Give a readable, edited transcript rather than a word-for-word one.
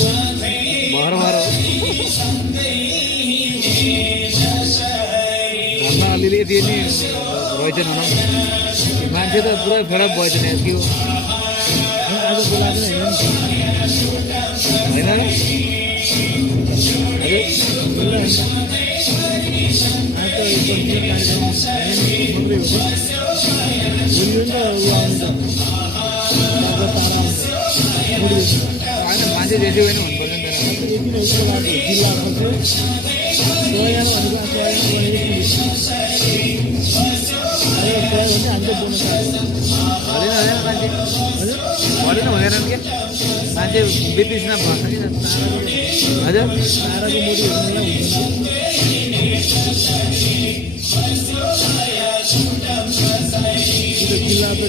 भर भर धर्म अलिअलि यति नै भएछन् भनौँ मान्छे त पुरा फेडअप भएछन् यार के हो आज बोलाएको होइन र होइन मान्छे जेसी होइन हुनु पर्छ नि भरेन भनेर के मान्छे बित्तिसमा भन्छ कि हजुर जिल्लाको